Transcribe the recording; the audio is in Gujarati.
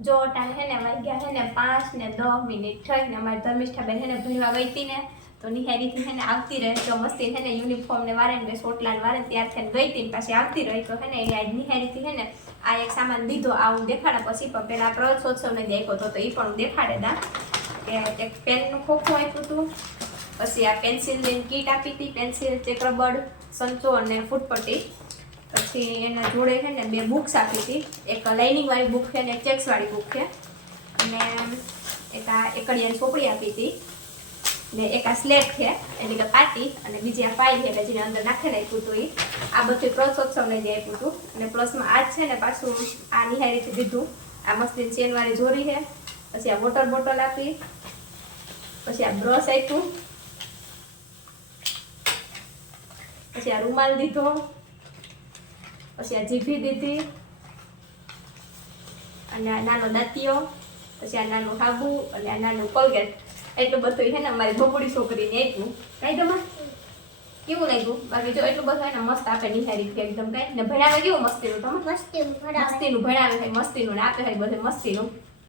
જો ટાઈમ હે ને વાગ્યા હે ને 5 ને 10 મિનિટ થઈ ને અમારી ધર્મિષ્ઠાબેન હે ને ભણવા ગઈ હતી ને તો નિહારીથી હે ને આવતી રહે તો મસ્તી હે ને યુનિફોર્મ ને વારે ને સોટલા ને વારે ત્યાર થઈને ગઈ હતી પાછી આવતી રહી તો હે ને એ આજ નિહારીથી હે ને આ એક સામાન દીધો આ હું દેખાડા પછી પણ પેલા પ્રવેશોત્સવ ને દેખો તો એ પણ હું દેખાડે દા કે એક પેનનું ખોખું આપ્યું હતું પછી આ પેન્સિલની કીટ આપી હતી પેન્સિલ ચેક રબડ સંચો અને ફૂટપટ્ટી પછી એના જોડે છે ને 2 બુક્સ આપી હતી એક લાઇનિંગ વાળી બુક છે ને એક ચેક્સ વાળી બુક છે અને એક આ એકડિયાની ચોપડી આપી હતી ને એક આ સ્લેટ છે એટલે કે પાટી અને બીજી આ ફાઇલ છે કે જેને અંદર નાખી નાખ્યું હતું આ બધું પ્રવેશોત્સવને જે આપ્યું હતું અને પ્લસમાં આજ છે ને પાછું આ નિહારીથી દીધું આ મસ્તી ચેન વાળી જોરી છે પછી આ વોટર બોટલ આપી પછી આ બ્રશ આપ્યું પછી આ રૂમાલ દીધો પછી આ જીભી દીધી અને આ નાનો દાંતિયો પછી આ નાનું હાબુ અને આ નાનું કોલગેટ એટલું બધું છે ને અમારી બબુડી છોકરીને આપ્યું કઈ તમારે કેવું લાગ્યું બાકી જો એટલું બધું એને મસ્ત આપે નિહારી એકદમ કઈ ને ભણાવે કેવું મસ્તીનું તમે મસ્તીનું ભણાવે છે મસ્તીનું ને આપે છે બધું મસ્તીનું